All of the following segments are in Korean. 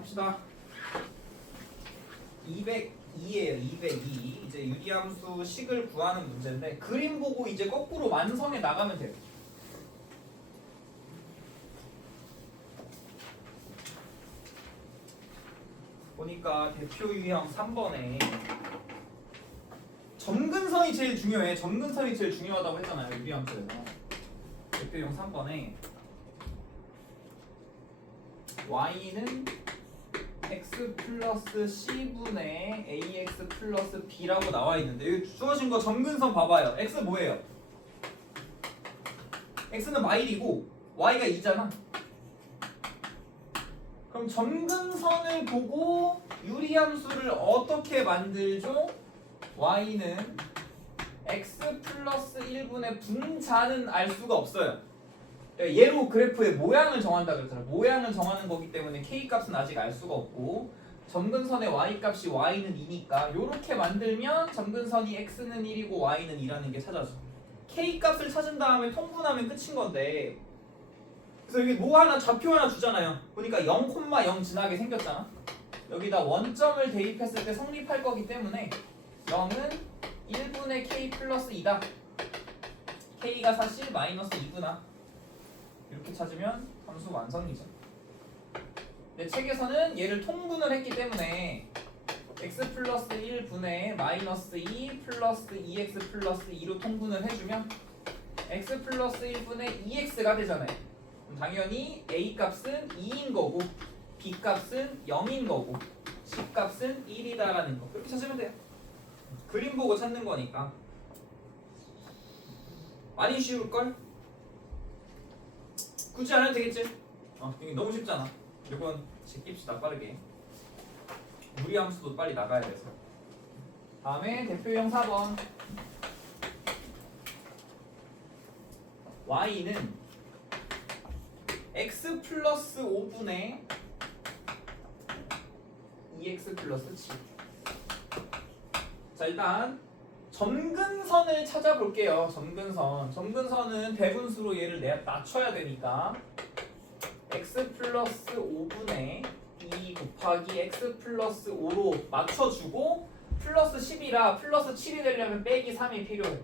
갑시다. 202예요. 202. 이제 유리함수 식을 구하는 문제인데 그림 보고 이제 거꾸로 완성해 나가면 돼요. 보니까 대표 유형 3번에 점근선이 제일 중요해. 점근선이 제일 중요하다고 했잖아요. 유리함수에서. 대표 유형 3번에 y는 x 플러스 c분의 ax 플러스 b라고 나와 있는데 여기 주어진 거 점근선 봐봐요. x 뭐예요? x는 마일이고 y가 2잖아. 그럼 점근선을 보고 유리함수를 어떻게 만들죠? y는 x 플러스 1분의 분자는 알 수가 없어요. 얘로 그래프의 모양을 정한다 그랬잖아. 모양을 정하는 거기 때문에 k 값은 아직 알 수가 없고 점근선의 y 값이 y는 2니까 요렇게 만들면 점근선이 x는 1이고 y는 2라는 게 찾아져. k 값을 찾은 다음에 통분하면 끝인 건데 그래서 여기 뭐 하나 좌표 하나 주잖아요. 보니까 0,0 지나게 생겼잖아. 여기다 원점을 대입했을 때 성립할 거기 때문에 0은 1분의 k 플러스 2다. k가 사실 마이너스 2구나. 이렇게 찾으면 함수 완성이죠. 내 책에서는 얘를 통분을 했기 때문에 x 플러스 1분의 마이너스 2 플러스 2x 플러스 2로 통분을 해주면 x 플러스 1분의 2x가 되잖아요. 그럼 당연히 a 값은 2인 거고 b 값은 0인 거고 c 값은 1이다라는 거. 그렇게 찾으면 돼요. 그림 보고 찾는 거니까 많이 쉬울걸? 굳이 안 해도 되겠지? 이게 너무 쉽잖아. 이건 제낍시다 빠르게. 무리함수도 빨리 나가야 돼서. 다음에 대표형 4번. y는 x 플러스 5분의 2x 플러스 7. 자 일단 점근선을 찾아볼게요. 점근선은 대분수로 얘를 낮춰야 되니까 x 플러스 5분의 2 곱하기 x 플러스 5로 맞춰주고 플러스 10이라 플러스 7이 되려면 빼기 3이 필요해.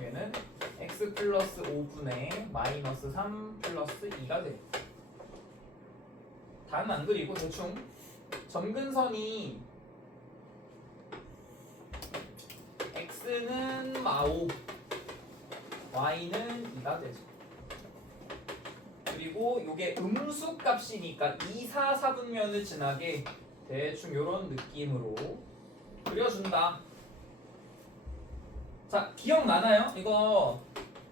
얘는 x 플러스 5분의 마이너스 3 플러스 2가 돼. 다는 안 그리고 대충 점근선이 x는 마오 y는 2가 되죠. 그리고 이게 음수 값이니까 2, 4, 4분면을 지나게 대충 이런 느낌으로 그려준다. 자 기억나나요? 이거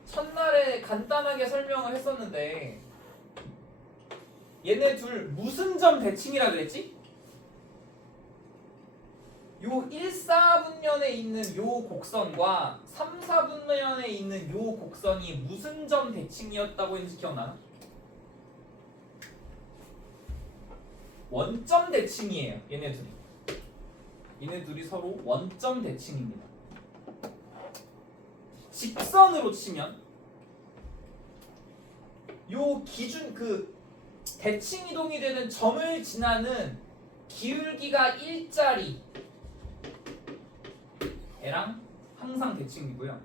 첫날에 간단하게 설명을 했었는데 얘네 둘 무슨 점 대칭이라 그랬지? 요 1, 4분면에 있는 요 곡선과 3, 4분면에 있는 요 곡선이 무슨 점 대칭이었다고 했는지 기억나나? 원점 대칭이에요. 얘네 둘이 서로 원점 대칭입니다. 직선으로 치면 요 기준 그 대칭 이동이 되는 점을 지나는 기울기가 1짜리 얘랑 항상 대칭이고요.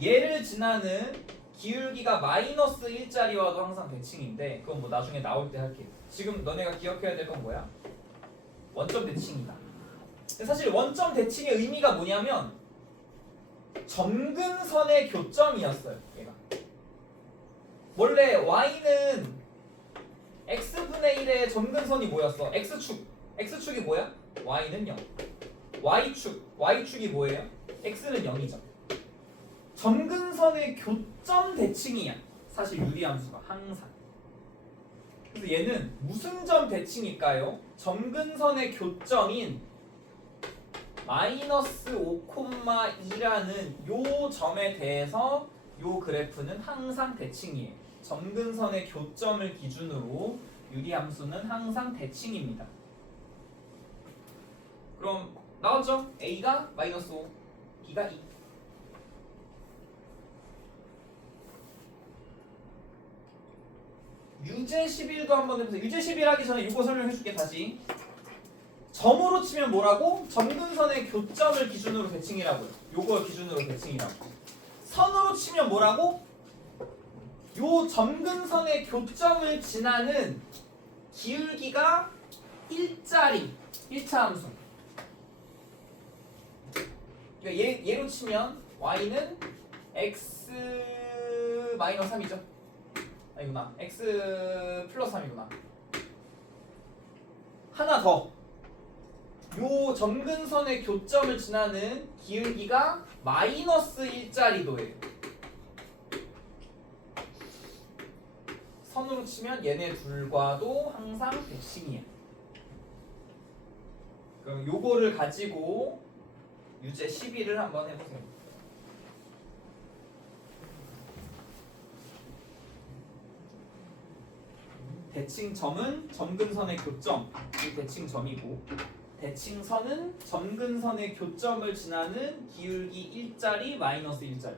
얘를 지나는 기울기가 마이너스 1짜리와도 항상 대칭인데 그건 뭐 나중에 나올 때 할게요. 지금 너네가 기억해야 될 건 뭐야? 원점 대칭이다. 사실 원점 대칭의 의미가 뭐냐면 점근선의 교점이었어요. 얘가 원래 y는 x분의 1의 점근선이 뭐였어? x축이 뭐야? y는 0. y축이 뭐예요? x는 0이죠. 점근선의 교점 대칭이야. 사실 유리함수가 항상. 그래서 얘는 무슨 점 대칭일까요? 점근선의 교점인 마이너스 5,2라는 요 점에 대해서 요 그래프는 항상 대칭이에요. 점근선의 교점을 기준으로 유리함수는 항상 대칭입니다. 그럼 나왔죠? A가 마이너스 5, B가 2. 유제 11도 한번 해보세요. 유제 11 하기 전에 이거 설명해줄게 다시. 점으로 치면 뭐라고? 점근선의 교점을 기준으로 대칭이라고요. 요걸 기준으로 대칭이라고. 선으로 치면 뭐라고? 요 점근선의 교점을 지나는 기울기가 1짜리 1차 함수. 그러니까 얘로 치면 y는 x 마이너스 3이죠. 아니구나. x 플러스 3이구나. 하나 더. 요 점근선의 교점을 지나는 기울기가 마이너스 1짜리도예요. 선으로 치면 얘네 둘과도 항상 대칭이야. 그럼 요거를 가지고 유제 12를 한번 해보세요. 대칭점은 점근선의 교점, 이 대칭점이고, 대칭선은 점근선의 교점을 지나는 기울기 1짜리 마이너스 1짜리.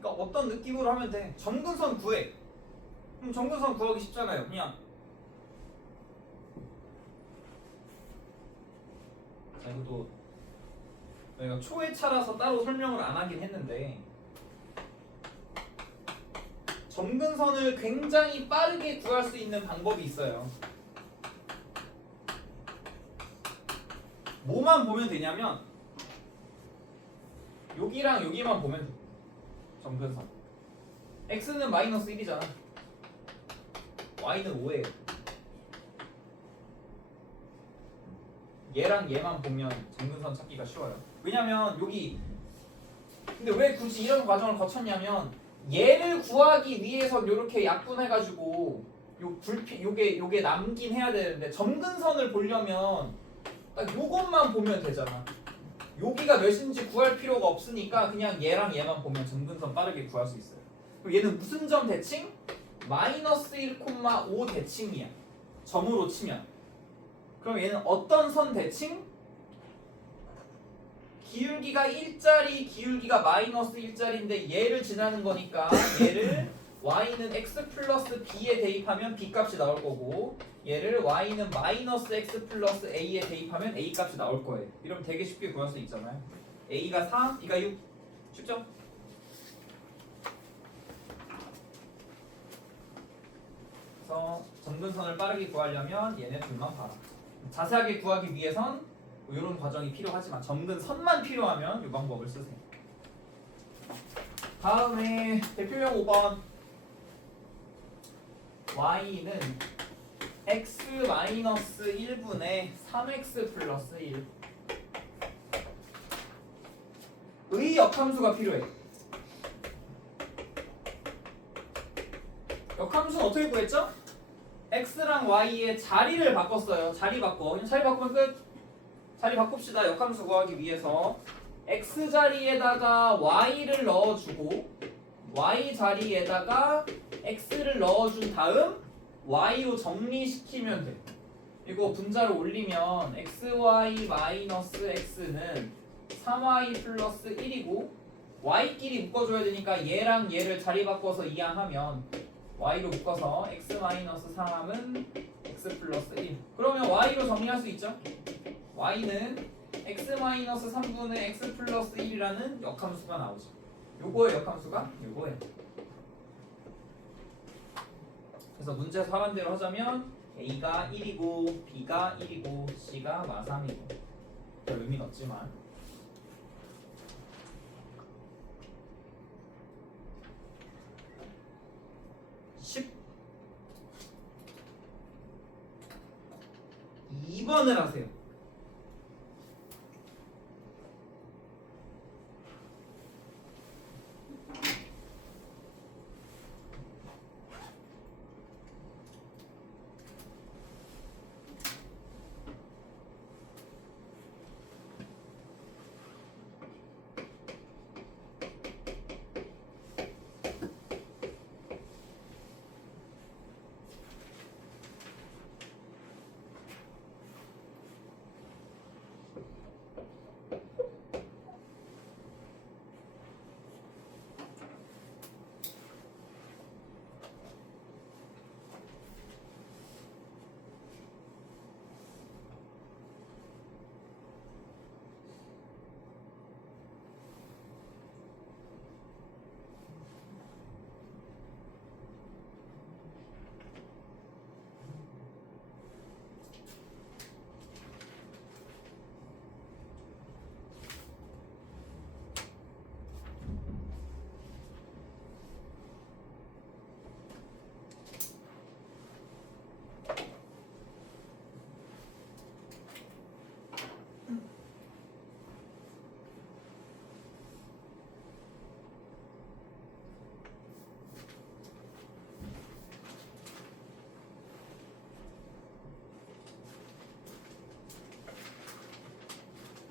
그러니까 어떤 느낌으로 하면 돼. 점근선 구해. 그럼 점근선 구하기 쉽잖아요. 그냥 자, 이것도 저희가 초회차라서 따로 설명을 안 하긴 했는데, 점근선을 굉장히 빠르게 구할 수 있는 방법이 있어요. 뭐만 보면 되냐면 여기랑 여기만 보면 돼. 점근선 x는 마이너스 1이잖아. y는 5예요. 얘랑 얘만 보면 점근선 찾기가 쉬워요. 왜냐면 여기, 근데 왜 굳이 이런 과정을 거쳤냐면 얘를 구하기 위해서 이렇게 약분해가지고 요게 남긴 해야 되는데, 점근선을 보려면 딱 요것만 보면 되잖아. 여기가 몇인지 구할 필요가 없으니까 그냥 얘랑 얘만 보면 점근선 빠르게 구할 수 있어요. 그럼 얘는 무슨 점 대칭? 마이너스 1,5 대칭이야. 점으로 치면. 그럼 얘는 어떤 선 대칭? 기울기가 1짜리, 기울기가 마이너스 1짜리인데 얘를 지나는 거니까 얘를 y는 x 플러스 b에 대입하면 b 값이 나올 거고, 얘를 y는 마이너스 x 플러스 a에 대입하면 a 값이 나올 거예요. 이러면 되게 쉽게 구할 수 있잖아요. a가 4, b가 6. 쉽죠? 그래서 점근선을 빠르게 구하려면 얘네 둘만 봐라. 자세하게 구하기 위해선 뭐 이런 과정이 필요하지만 점근선만 필요하면 이 방법을 쓰세요. 다음에 대표형 5번. y는 x-1분의 3x 플러스 1 의 역함수가 필요해. 역함수는 어떻게 구했죠? x랑 y의 자리를 바꿨어요. 자리 바꾸면 끝. 자리 바꿉시다. 역함수 구하기 위해서 x 자리에다가 y를 넣어주고 y 자리에다가 x를 넣어준 다음 y로 정리시키면 돼. 이거 분자를 올리면 xy 마이너스 x는 3y 플러스 1이고 y끼리 묶어줘야 되니까 얘랑 얘를 자리 바꿔서 이항하면 y로 묶어서 x 마이너스 3은 x 플러스 1. 그러면 y로 정리할 수 있죠? y는 x 마이너스 3분의 x 플러스 1이라는 역함수가 나오죠. 요거의 역함수가 요거예요. 그래서 문제에서 하란 대로 하자면 A가 1이고 B가 1이고 C가 마3이고 별 의미는 없지만 12번을 하세요.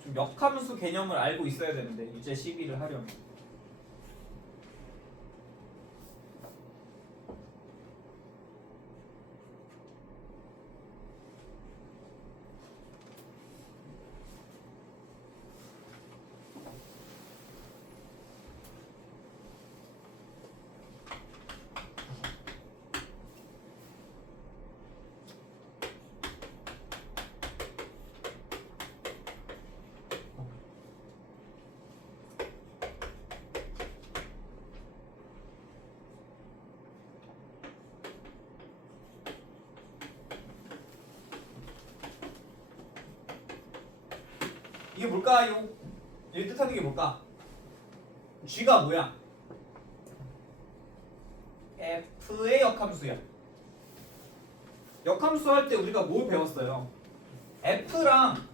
좀 역함수 개념을 알고 있어야 되는데 유제 시비를 하려면 이게 뭘까요? 이 뜻하는 게 뭘까? G가 뭐야? F의 역함수야. 역함수 할 때 우리가 뭘 배웠어요? F랑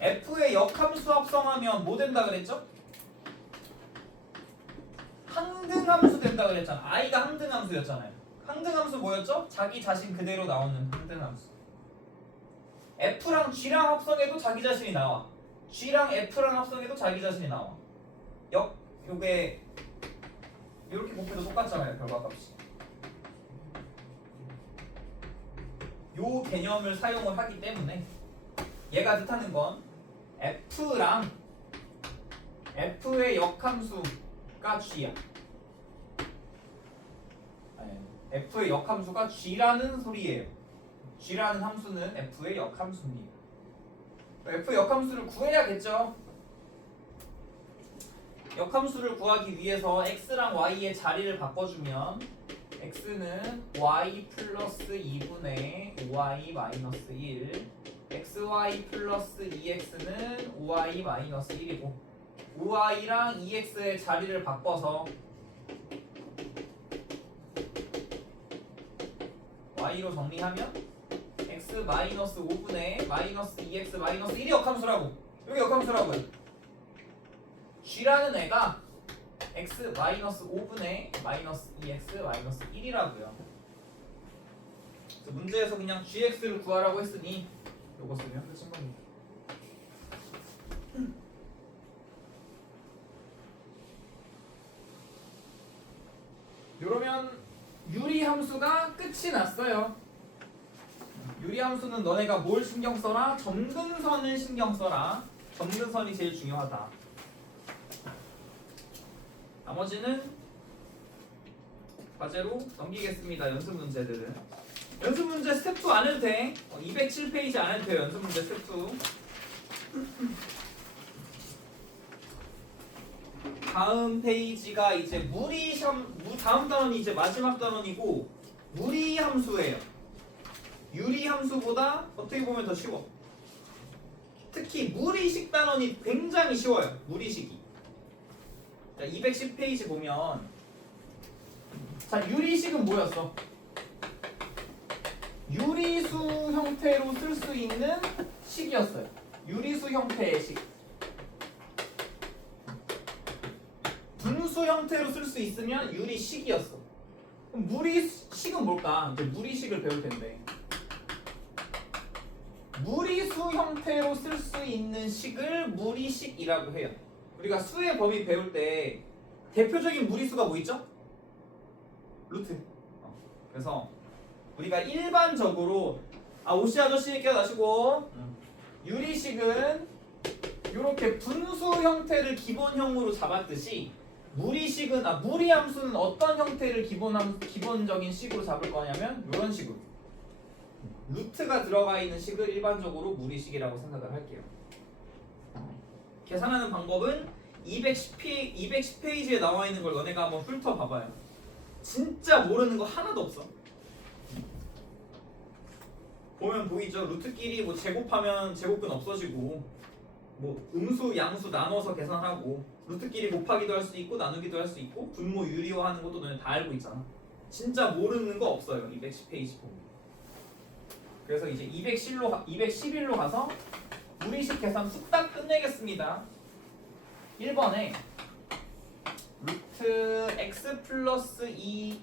F의 역함수 합성하면 뭐 된다 그랬죠? 항등함수 된다 그랬잖아. I가 항등함수였잖아요. 항등함수 뭐였죠? 자기 자신 그대로 나오는 항등함수. F랑 G랑 합성해도 자기 자신이 나와. G랑 F랑 합성해도 자기 자신이 나와. 요게 이렇게 곱해도 똑같잖아요. 결과값이. 요 개념을 사용을 하기 때문에 얘가 뜻하는 건 F랑 F의 역함수가 G야. F의 역함수가 G라는 소리예요. G라는 함수는 F의 역함수입니다. F의 역함수를 구해야겠죠. 역함수를 구하기 위해서 x랑 y의 자리를 바꿔주면 x는 y 플러스 2분의 5y 마이너스 1 xy 플러스 2x는 5y 마이너스 1이고 5y랑 2x의 자리를 바꿔서 y로 정리하면 x 마이너스 5분의 마이너스 2x 마이너스 1이 역함수라고. 여기 역함수라고요. G라는 애가 x 마이너스 5분의 마이너스 2x 마이너스 1이라고요. 그래서 문제에서 그냥 gx를 구하라고 했으니 요거 쓰면 끝인 겁니다. 이러면 유리함수가 끝이 났어요. 유리함수는 너네가 뭘 신경 써라? 점근선을 신경 써라. 점근선이 제일 중요하다. 나머지는 과제로 넘기겠습니다. 연습 문제들은. 연습 문제 스텝 2 안 해도 돼. 207페이지 안 해도 돼요. 연습 문제 스텝 2. 다음 페이지가 이제 다음 단원이 이제 마지막 단원이고 무리함수예요. 유리함수보다 어떻게 보면 더 쉬워. 특히 무리식 단원이 굉장히 쉬워요. 무리식이. 자, 210페이지 보면 자, 유리식은 뭐였어? 유리수 형태로 쓸 수 있는 식이었어요. 유리수 형태의 식. 분수 형태로 쓸 수 있으면 유리식이었어. 그럼 무리식은 뭘까? 이제 무리식을 배울 텐데. 무리수 형태로 쓸 수 있는 식을 무리식이라고 해요. 우리가 수의 범위 배울 때 대표적인 무리수가 뭐 있죠? 루트. 그래서 우리가 일반적으로 오씨 아저씨 깨어나시고 유리식은 이렇게 분수 형태를 기본형으로 잡았듯이 무리식은 무리함수는 어떤 형태를 기본적인 식으로 잡을 거냐면 이런 식으로 루트가 들어가 있는 식을 일반적으로 무리식이라고 생각을 할게요. 계산하는 방법은 210페이지에 나와 있는 걸 너네가 한번 훑어봐봐요. 진짜 모르는 거 하나도 없어. 보면 보이죠? 루트끼리 뭐 제곱하면 제곱근 없어지고 뭐 음수, 양수 나눠서 계산하고 루트끼리 곱하기도 할 수 있고 나누기도 할 수 있고 분모 유리화하는 것도 너네 다 알고 있잖아. 진짜 모르는 거 없어요. 210페이지 보면. 그래서 이제 211로 가서 무리식 계산 뚝딱 끝내겠습니다. 1번에 루트 x 플러스 2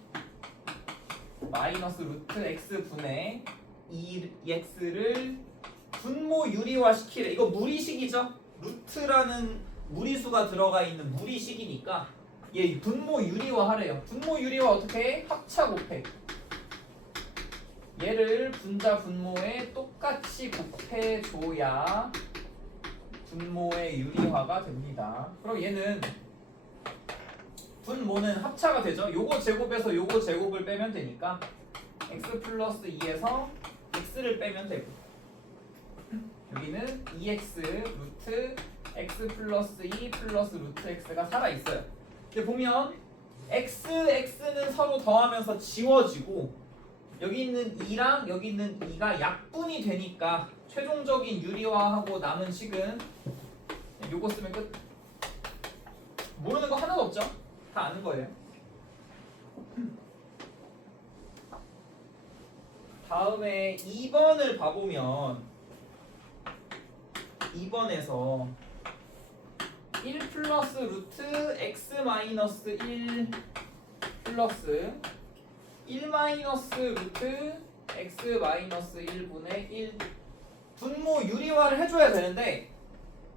마이너스 루트 x 분의 2x를 분모 유리화 시키래. 이거 무리식이죠? 루트라는 무리수가 들어가 있는 무리식이니까 얘 분모 유리화 하래요. 분모 유리화 어떻게 해? 합차 곱해. 얘를 분자 분모에 똑같이 곱해줘야 분모의 유리화가 됩니다. 그럼 얘는 분모는 합차가 되죠. 요거 제곱에서 요거 제곱을 빼면 되니까 x 플러스 2에서 x를 빼면 되고 여기는 2x 루트 x 플러스 2 플러스 루트 x가 살아있어요. 근데 보면 x는 서로 더하면서 지워지고 여기 있는 2랑 여기 있는 2가 약분이 되니까 최종적인 유리화하고 남은 식은 요거 쓰면 끝. 모르는 거 하나도 없죠? 다 아는 거예요. 다음에 2번을 봐보면 2번에서 1 플러스 루트 x 마이너스 1 플러스 1 마이너스 루트 x 마이너스 1분의 1 분모 유리화를 해줘야 되는데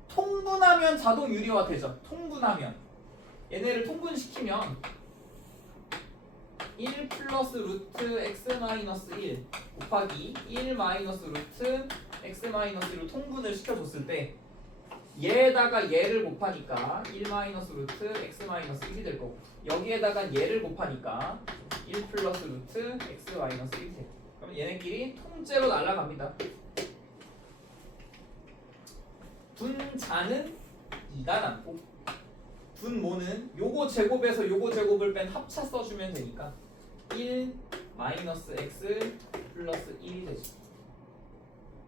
통분하면 자동 유리화 되죠. 통분하면 얘네를 통분시키면 1 플러스 루트 x 마이너스 1 곱하기 1 마이너스 루트 x 마이너스 1로 통분을 시켜줬을 때 얘에다가 얘를 곱하니까 1 마이너스 루트 x 마이너스 1이 될 거고 여기에다가 얘를 곱하니까 1 플러스 루트 x 마이너스 1이 돼요. 그럼 얘네끼리 통째로 날아갑니다. 분자는 2가 남고 분모는 요거 제곱에서 요거 제곱을 뺀 합차 써주면 되니까 1 마이너스 x 플러스 1이 되죠.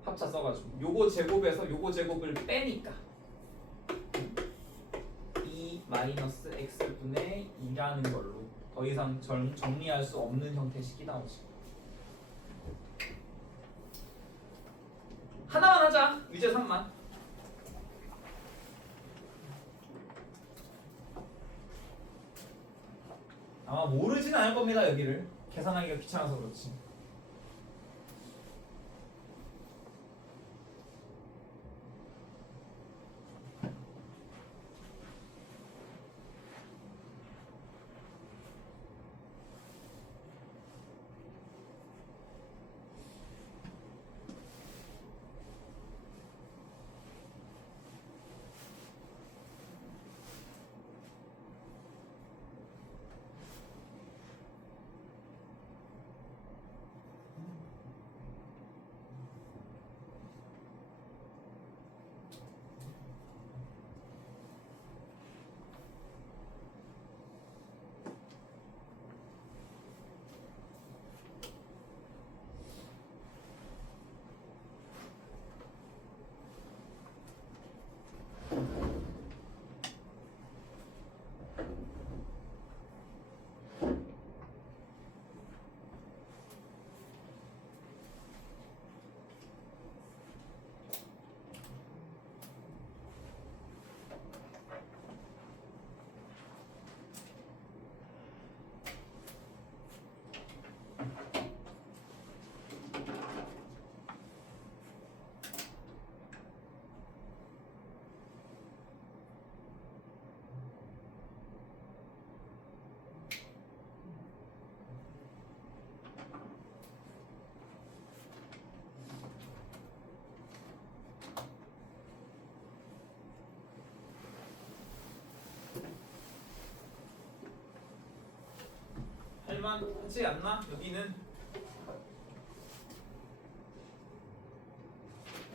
합차 써가지고 요거 제곱에서 요거 제곱을 빼니까 2 마이너스 x분의 2라는 걸로 더 이상 정리할 수 없는 형태식이 나오지. 하나만 하자. 유제 3만. 아마 모르진 않을 겁니다. 여기를 계산하기가 귀찮아서 그렇지. 할만하지 않나? 여기는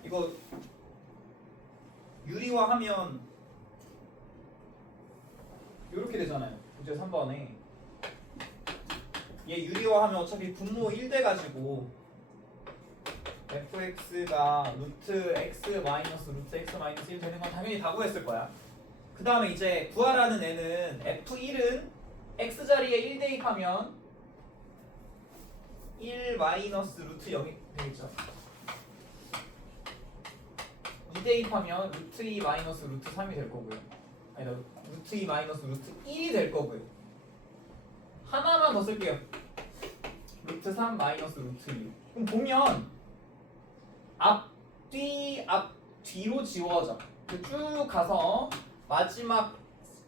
이거 유리화하면 이렇게 되잖아요. 문제 3번에 얘 유리화하면 어차피 분모 1 돼가지고 fx가 루트 x 마이너스 루트 x 마이너스 1 되는 건 당연히 다 구했을 거야. 그 다음에 이제 구하라는 애는 f1은 x 자리에 1 대입하면 1 마이너스 루트 0이 되겠죠. 2 대입하면 루트 2 마이너스 루트 3이 될 거고요. 아니다, 루트 2 마이너스 루트 1이 될 거고요. 하나만 더 쓸게요. 루트 3 마이너스 루트 2. 그럼 보면 앞뒤로 지워져. 쭉 가서 마지막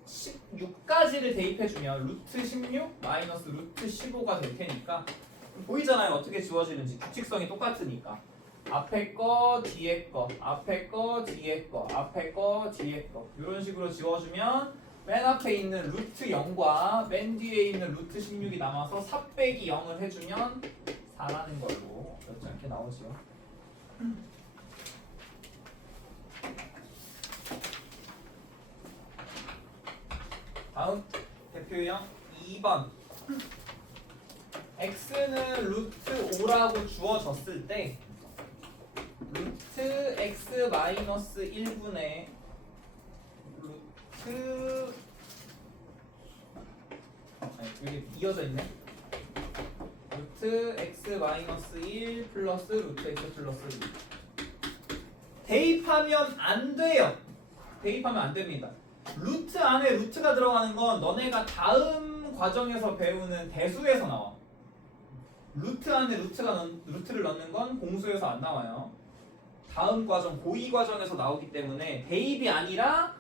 16까지를 대입해주면 루트 16 마이너스 루트 15가 될 테니까 보이잖아요. 어떻게 지워지는지. 규칙성이 똑같으니까. 앞에 거, 뒤에 거, 앞에 거, 뒤에 거, 앞에 거, 뒤에 거 이런 식으로 지워주면 맨 앞에 있는 루트 0과 맨 뒤에 있는 루트 16이 남아서 4 빼기 0을 해주면 4라는 걸로 어렵지 않게 나오죠. 다음 대표 유형 2번. x는 루트 5라고 주어졌을 때 루트 x 마이너스 1분의 루트 여기 이어져 있네. 루트 x 마이너스 1 플러스 루트 x 플러스 2 대입하면 안 돼요. 대입하면 안 됩니다. 루트 안에 루트가 들어가는 건 너네가 다음 과정에서 배우는 대수에서 나와. 루트 안에 루트를 넣는 건 공수에서 안 나와요. 다음 과정 고2 과정에서 나오기 때문에 대입이 아니라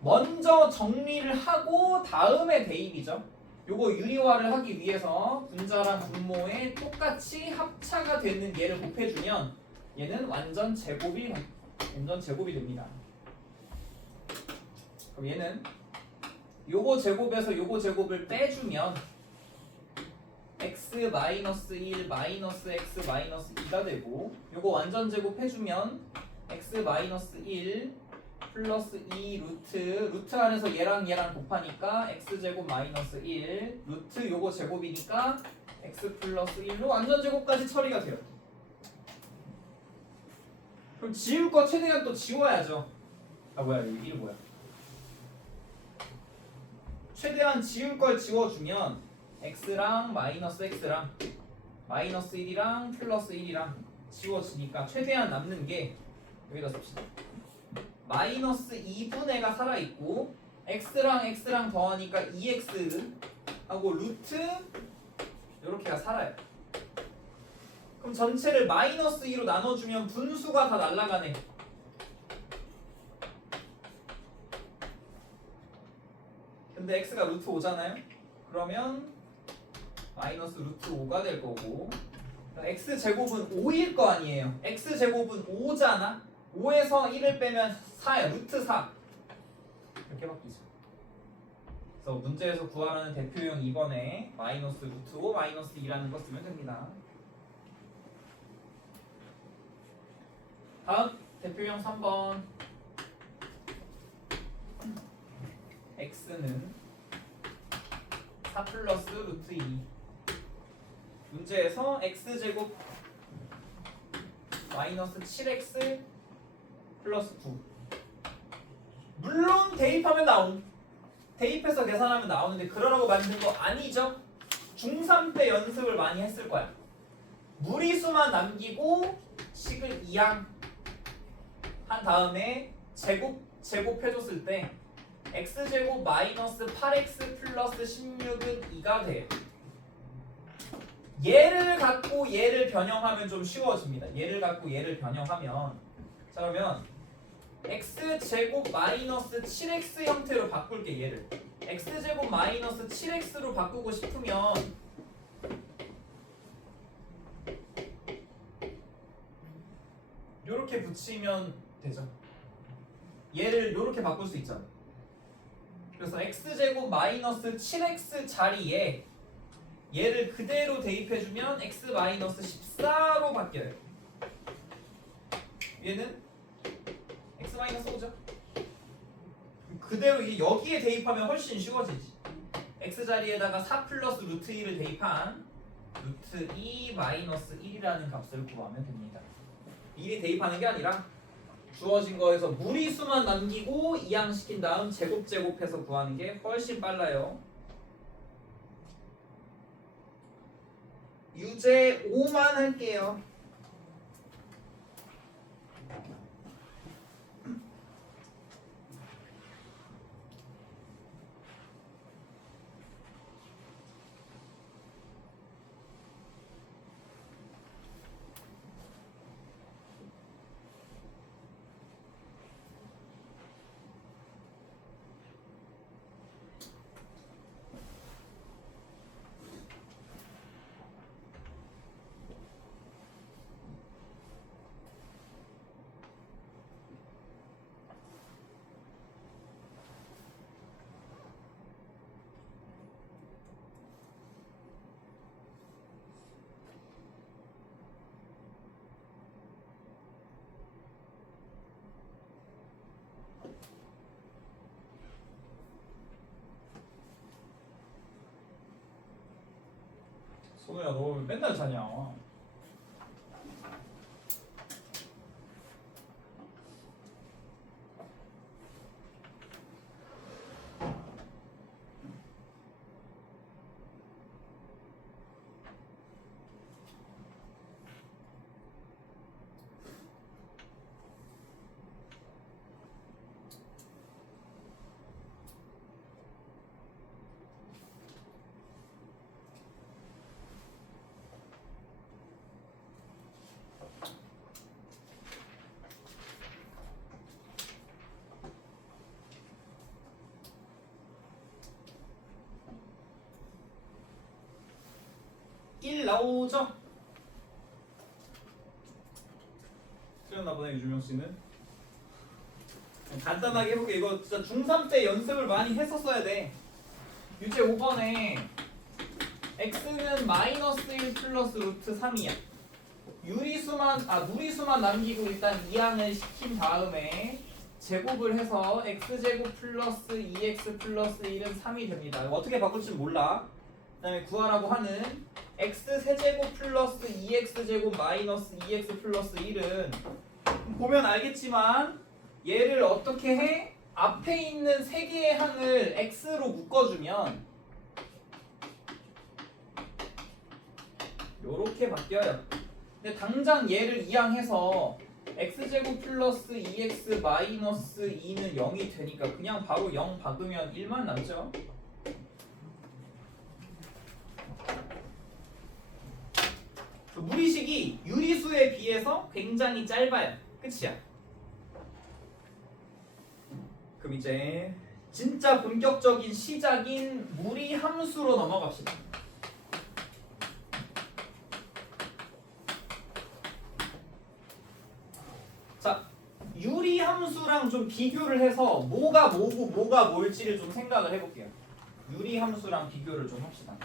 먼저 정리를 하고 다음에 대입이죠. 요거 유리화를 하기 위해서 분자랑 분모에 똑같이 합차가 되는 얘를 곱해주면 얘는 완전 제곱이 됩니다. 그럼 얘는 요거 제곱에서 요거 제곱을 빼주면 x 마이너스 1 마이너스 x 마이너스 2가 되고 요거 완전 제곱 해주면 x 마이너스 1 플러스 2 루트 안에서 얘랑 곱하니까 x 제곱 마이너스 1 루트 요거 제곱이니까 x 플러스 1로 완전 제곱까지 처리가 돼요. 그럼 지울 거 최대한 또 지워야죠. 아 뭐야 여기 1 뭐야? 최대한 지울 걸 지워주면 x랑 마이너스 x랑 마이너스 1이랑 플러스 1이랑 지워지니까 최대한 남는 게 여기다 씁시다. 마이너스 2분의가 살아있고 x랑 더하니까 2x 하고 루트 이렇게가 살아요. 그럼 전체를 마이너스 2로 나눠주면 분수가 다 날아가네. 근데 x가 루트 5잖아요. 그러면 마이너스 루트 5가 될 거고 x제곱은 5일 거 아니에요. x제곱은 5잖아. 5에서 1을 빼면 4야. 루트 4 이렇게 바뀌죠. 그래서 문제에서 구하라는 대표형 2번에 마이너스 루트 5 마이너스 2라는 거 쓰면 됩니다. 다음 대표형 3번. x는 4 플러스 루트 2 문제에서 x제곱 마이너스 7x 플러스 9 물론 대입하면 대입해서 계산하면 나오는데 그러라고 만든 거 아니죠? 중3 때 연습을 많이 했을 거야. 무리수만 남기고 식을 2항 한 다음에 제곱해줬을 때 x제곱 마이너스 8x 플러스 16은 2가 돼요. 얘를 갖고 얘를 변형하면 좀 쉬워집니다. 얘를 갖고 얘를 변형하면 자 그러면 x제곱 마이너스 7x 형태로 바꿀게. 얘를 x제곱 마이너스 7x로 바꾸고 싶으면 요렇게 붙이면 되죠. 얘를 요렇게 바꿀 수 있잖아. 그래서 x제곱 마이너스 7x 자리에 얘를 그대로 대입해주면 x-14로 바뀌어요. 얘는 x-5죠. 그대로 여기에 대입하면 훨씬 쉬워지지. x 자리에다가 4 플러스 루트 2를 대입한 루트 2 마이너스 1이라는 값을 구하면 됩니다. 미리 대입하는 게 아니라 주어진 거에서 무리수만 남기고 이항시킨 다음 제곱해서 구하는 게 훨씬 빨라요. 유제 5만 할게요. 소노야 너 맨날 자냐? 일 나오죠? 틀렸나 보네 유주명 씨는. 간단하게 해볼게. 이거 진짜 중3 때 연습을 많이 했었어야 돼. 유제 5번에 x는 마이너스 1 플러스 루트 3이야. 무리수만 남기고 일단 이항을 시킨 다음에 제곱을 해서 x제곱 플러스 2x 플러스 1은 3이 됩니다. 어떻게 바꿀지 몰라. 그 다음에 구하라고 하는 x 세제곱 플러스 2x제곱 마이너스 2x 플러스 1은 보면 알겠지만 얘를 어떻게 해? 앞에 있는 세 개의 항을 x로 묶어주면 요렇게 바뀌어요. 근데 당장 얘를 이항해서 x제곱 플러스 2x 마이너스 2는 0이 되니까 그냥 바로 0 박으면 1만 남죠. 무리식이 유리수에 비해서 굉장히 짧아요. 끝이야. 그럼 이제 진짜 본격적인 시작인 무리 함수로 넘어갑시다. 자, 유리 함수랑 좀 비교를 해서 뭐가 뭐고 뭐가 뭘지를 좀 생각을 해볼게요. 유리 함수랑 비교를 좀 합시다.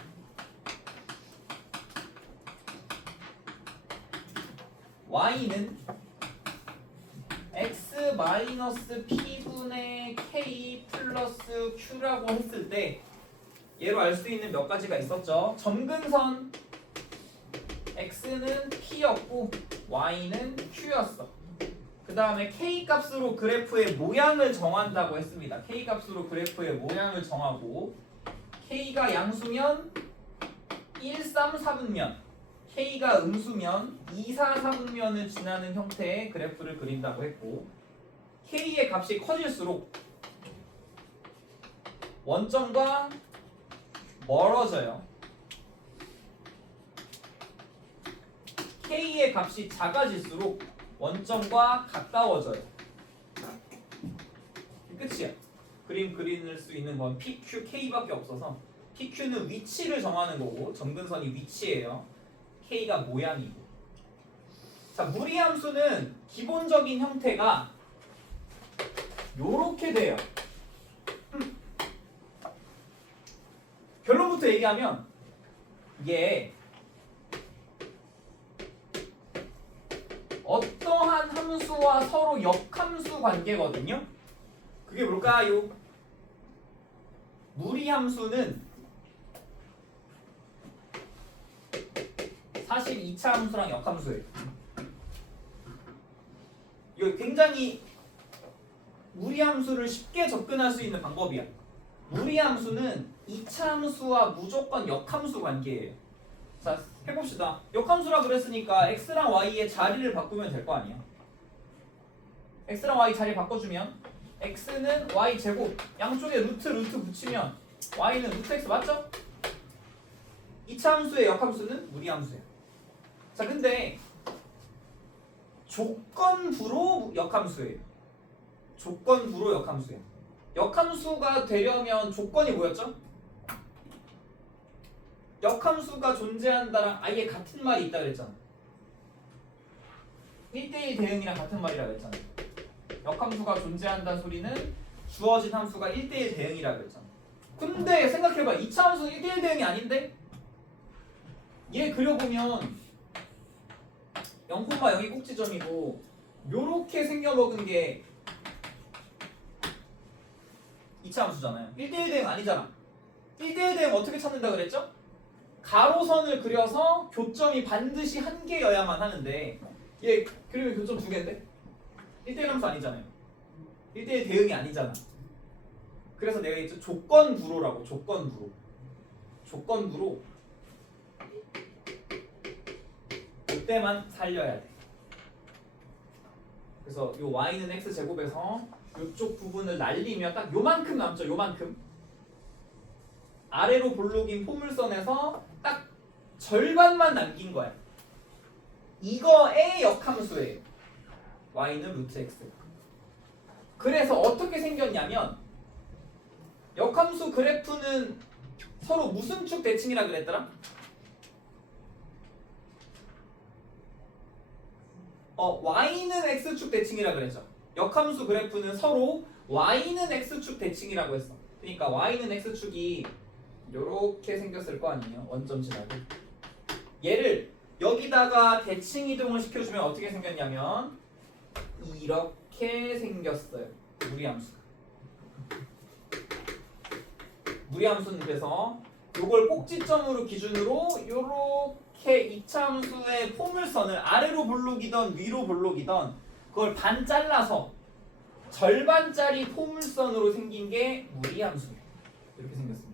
y는 x-p분의 k 플러스 q라고 했을 때 얘로 알 수 있는 몇 가지가 있었죠. 점근선 x는 p였고 y는 q였어. 그 다음에 k 값으로 그래프의 모양을 정한다고 했습니다. k 값으로 그래프의 모양을 정하고 k가 양수면 1, 3, 4분면 K가 음수면 2, 4, 4분면을 지나는 형태의 그래프를 그린다고 했고 K의 값이 커질수록 원점과 멀어져요. K의 값이 작아질수록 원점과 가까워져요. 끝이야. 그림 그릴 수 있는 건 PQ, K밖에 없어서 PQ는 위치를 정하는 거고 점근선이 위치예요. K가 모양이고. 자, 무리함수는 기본적인 형태가 요렇게 돼요. 결론부터 얘기하면 이게 어떠한 함수와 서로 역함수 관계거든요. 그게 뭘까요? 무리함수는 사실 2차 함수랑 역함수예요. 이거 굉장히 무리함수를 쉽게 접근할 수 있는 방법이야. 무리함수는 2차 함수와 무조건 역함수 관계예요. 자, 해봅시다. 역함수라 그랬으니까 x랑 y의 자리를 바꾸면 될 거 아니야. x랑 y 자리 바꿔주면 x는 y 제곱, 양쪽에 루트 붙이면 y는 루트 x 맞죠? 2차 함수의 역함수는 무리함수예요. 자, 근데 조건부로 역함수예요. 조건부로 역함수예요. 역함수가 되려면 조건이 뭐였죠? 역함수가 존재한다랑 아예 같은 말이 있다 그랬잖아. 1대1 대응이랑 같은 말이라 그랬잖아. 역함수가 존재한다는 소리는 주어진 함수가 1대1 대응이라 그랬잖아. 근데 생각해봐. 2차 함수는 1대1 대응이 아닌데? 얘 그려보면 0,0이 꼭지점이고 요렇게 생겨먹은 게 2차 함수잖아요. 1대1 대응 아니잖아. 1대1 대응 어떻게 찾는다 그랬죠? 가로선을 그려서 교점이 반드시 한 개여야만 하는데 얘 그리면 교점 두 개인데? 1대1 함수 아니잖아요. 1대1 대응이 아니잖아. 그래서 내가 이제 조건부로라고. 조건부로 이때만 살려야 돼. 그래서 요 y는 x 제곱에서 이쪽 부분을 날리면 딱 요만큼 남죠. 요만큼. 아래로 볼록인 포물선에서 딱 절반만 남긴 거야. 이거의 역함수예요. y는 루트 x. 그래서 어떻게 생겼냐면 역함수 그래프는 서로 무슨 축 대칭이라 그랬더라? y는 x축 대칭이라 그랬죠. 역함수 그래프는 서로 y는 x축 대칭이라고 했어. 그러니까 y는 x축이 이렇게 생겼을 거 아니에요. 원점 지나고. 얘를 여기다가 대칭 이동을 시켜주면 어떻게 생겼냐면 이렇게 생겼어요. 무리함수가. 무리함수는 그래서 요걸 꼭지점으로 기준으로 요렇게 2차 함수의 포물선을 아래로 볼록이던 위로 볼록이던 그걸 반 잘라서 절반짜리 포물선으로 생긴 게 무리함수예요. 이렇게 생겼습니다.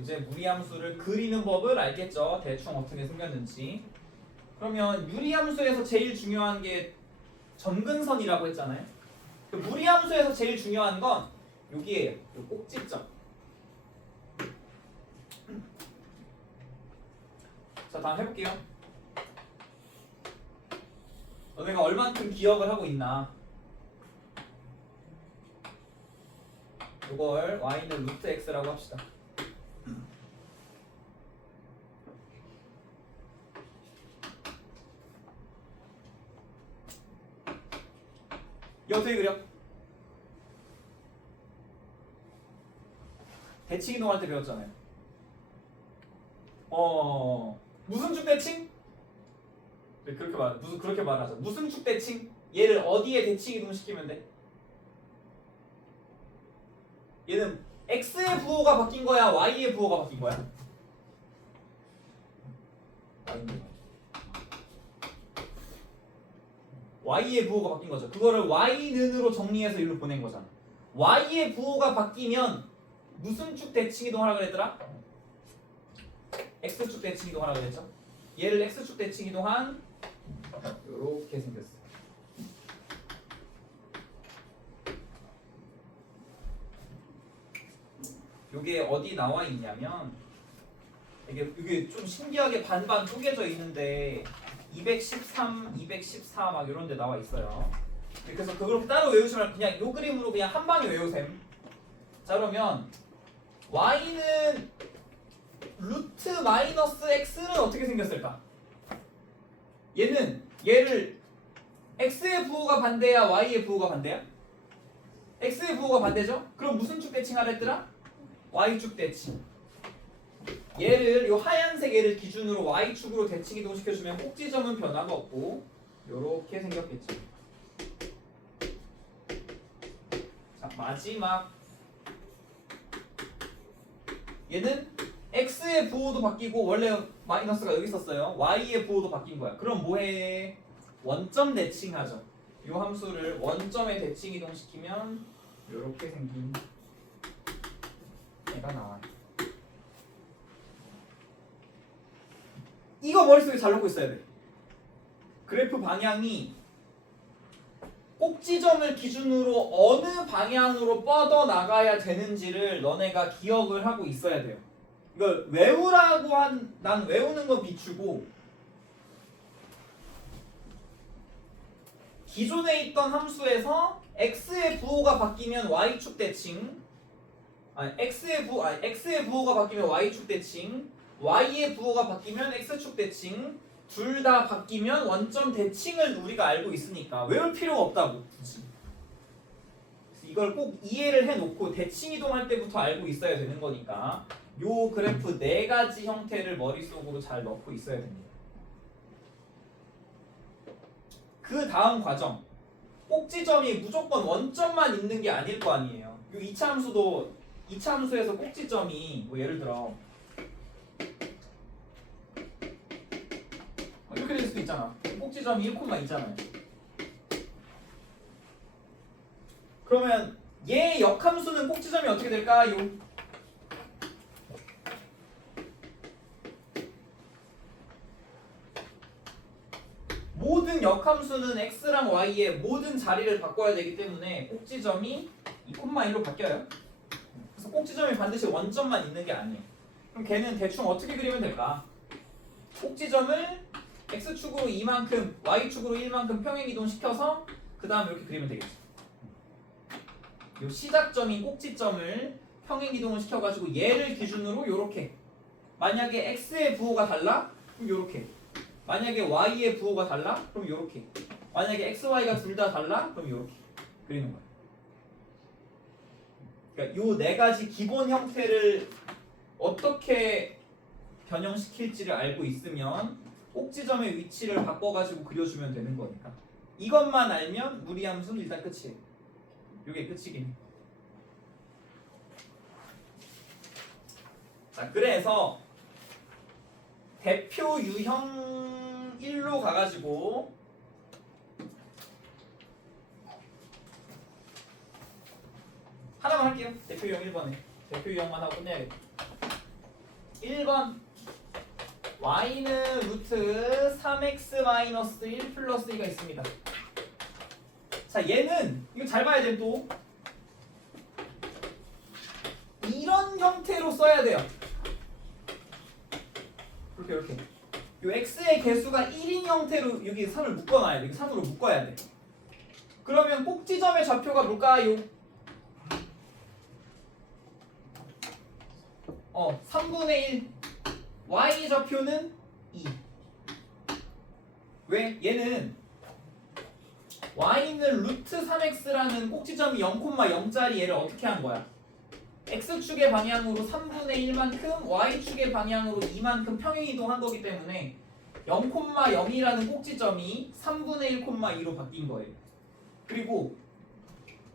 이제 무리함수를 그리는 법을 알겠죠? 대충 어떻게 생겼는지. 그러면 유리함수에서 제일 중요한 게 점근선이라고 했잖아요. 그 무리함수에서 제일 중요한 건 여기에요. 요 꼭지점. 자, 다음 해볼게요. 너네가 얼만큼 기억을 하고 있나? 이걸 y는 루트 x라고 합시다. 이거 어떻게 그려? 대칭 이동할 때 배웠잖아요. 무슨 축 대칭? 네, 그렇게 말하자. 무슨 축 대칭? 얘를 어디에 대칭 이동시키면 돼? 얘는 x의 부호가 바뀐 거야, y의 부호가 바뀐 거야? y의 부호가 바뀐 거죠. 그거를 y는으로 정리해서 일로 보낸 거잖아. y의 부호가 바뀌면 무슨 축 대칭 이동하라 그랬더라? x축 대칭 이동하라 그랬죠? 얘를 x축 대칭 이동한 이렇게 생겼어. 요게 어디 나와 있냐면 이게 좀 신기하게 반반 쪼개져 있는데 213, 214 막 이런 데 나와 있어요. 그래서 그걸 따로 외우지 말고 그냥 요 그림으로 그냥 한 방에 외우셈. 자, 그러면 y는 루트 마이너스 x는 어떻게 생겼을까? 얘를 x의 부호가 반대야, y의 부호가 반대야? x의 부호가 반대죠? 그럼 무슨 축 대칭 하랬더라? y축 대칭. 얘를 요 하얀색 얘를 기준으로 y축으로 대칭 이동시켜주면 꼭지점은 변화가 없고 요렇게 생겼겠죠. 자, 마지막 얘는 x의 부호도 바뀌고 원래 마이너스가 여기 있었어요. y의 부호도 바뀐 거야. 그럼 뭐해? 원점 대칭하죠. 요 함수를 원점에 대칭 이동시키면 요렇게 생긴 얘가 나와요. 이거 머릿속에 잘 놓고 있어야 돼. 그래프 방향이 꼭지점을 기준으로 어느 방향으로 뻗어 나가야 되는지를 너네가 기억을 하고 있어야 돼요. 이걸 외우라고 난 외우는 건 비추고 기존에 있던 함수에서 x의 부호가 바뀌면 y축 대칭 x의 부호가 바뀌면 y축 대칭 y의 부호가 바뀌면 x축 대칭 둘 다 바뀌면 원점 대칭을 우리가 알고 있으니까 외울 필요가 없다고 굳이. 그래서 이걸 꼭 이해를 해놓고 대칭 이동할 때부터 알고 있어야 되는 거니까 요 그래프 4가지 형태를 머릿속으로 잘 넣고 있어야 됩니다. 그 다음 과정 꼭지점이 무조건 원점만 있는 게 아닐 거 아니에요. 요 2차 함수도 2차 함수에서 꼭지점이 뭐 예를 들어 이렇게 될 수도 있잖아. 꼭지점이 1, 있잖아요. 그러면 얘 역함수는 꼭지점이 어떻게 될까요? 모든 역함수는 x랑 y의 모든 자리를 바꿔야 되기 때문에 꼭지점이 2,1로 바뀌어요. 그래서 꼭지점이 반드시 원점만 있는 게 아니에요. 그럼 걔는 대충 어떻게 그리면 될까? 꼭지점을 x축으로 2만큼, y축으로 1만큼 평행 이동시켜서 그 다음 이렇게 그리면 되겠죠. 요 시작점인 꼭지점을 평행 이동을 시켜가지고 얘를 기준으로 요렇게 만약에 x의 부호가 달라? 그럼 요렇게 만약에 y의 부호가 달라? 그럼 요렇게 만약에 x, y가 둘 다 달라? 그럼 요렇게 그리는 거예요. 그러니까 요 4가지 기본 형태를 어떻게 변형시킬지를 알고 있으면 꼭지점의 위치를 바꿔가지고 그려주면 되는 거니까 이것만 알면 무리함수는 일단 끝이에요. 이게 끝이긴 해. 자, 그래서 대표 유형 1로 가가지고 하나만 할게요. 대표 유형 1번에 대표 유형만 하고 끝내야겠다. 1번 y는 루트 3x-1 플러스 2가 있습니다. 자, 얘는 이거 잘 봐야 돼. 또 이런 형태로 써야 돼요. 이렇게 요 x의 개수가 1인 형태로 여기 3을 묶어놔야 돼. 3으로 묶어야 돼. 그러면 꼭지점의 좌표가 뭘까요? 3분의 1 y 좌표는 2. 왜? 얘는 y는 루트 3x라는 꼭지점이 0,0짜리 얘를 어떻게 한 거야? x축의 방향으로 3분의 1만큼 y축의 방향으로 2만큼 평행 이동한 거기 때문에 0,0이라는 꼭지점이 3분의 1,2로 바뀐 거예요. 그리고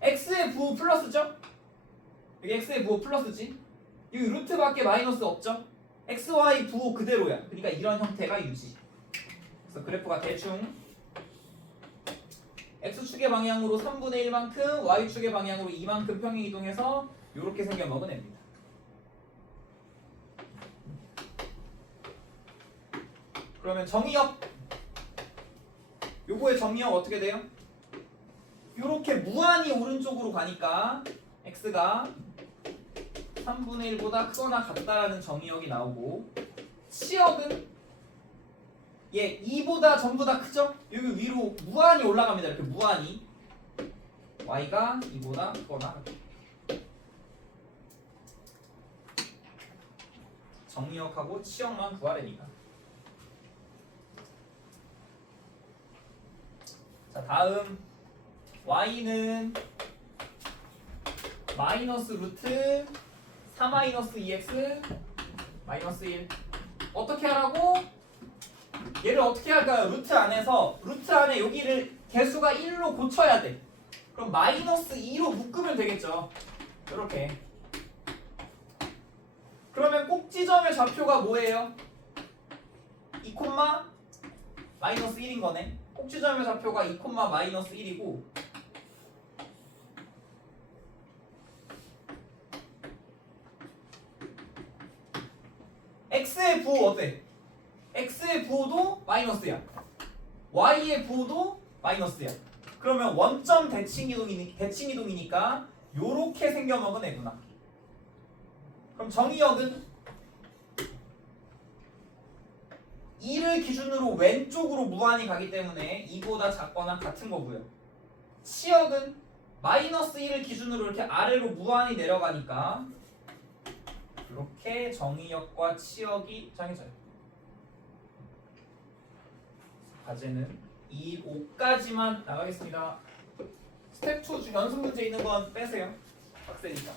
x의 부호 플러스죠? 여기 x의 부호 플러스지? 여기 루트밖에 마이너스 없죠? x, y 부호 그대로야. 그러니까 이런 형태가 유지. 그래서 그래프가 대충 x축의 방향으로 3분의 1만큼 y축의 방향으로 2만큼 평행 이동해서 이렇게 생겨 먹어냅니다. 그러면 정의역 요거의 정의역 어떻게 돼요? 이렇게 무한히 오른쪽으로 가니까 x가 3분의 1보다 크거나 같다라는 정의역이 나오고 치역은 얘 2보다 전부 다 크죠? 여기 위로 무한히 올라갑니다. 이렇게 무한히 y가 2보다 크거나 같다. 정의역하고 치역만 구하래니까. 자, 다음 y는 마이너스 루트 4-2x 마이너스 1. 어떻게 하라고? 얘를 어떻게 할까요? 루트 안에서 루트 안에 여기를 개수가 1로 고쳐야 돼. 그럼 마이너스 2로 묶으면 되겠죠. 이렇게. 그러면 꼭지점의 좌표가 뭐예요? 2, 마이너스 1인 거네. 꼭지점의 좌표가 2, 마이너스 1이고 x의 부호 어때? x의 부호도 마이너스야. y의 부호도 마이너스야. 그러면 원점 대칭이동이니까 요렇게 생겨먹은 애구나. 그럼 정의역은 2를 기준으로 왼쪽으로 무한히 가기 때문에 2보다 작거나 같은 거고요. 치역은 마이너스 1을 기준으로 이렇게 아래로 무한히 내려가니까 이렇게 정의역과 치역이 정해져요. 과제는 2, 5까지만 나가겠습니다. 스텝 2 연습 문제 있는 건 빼세요. 빡세니까.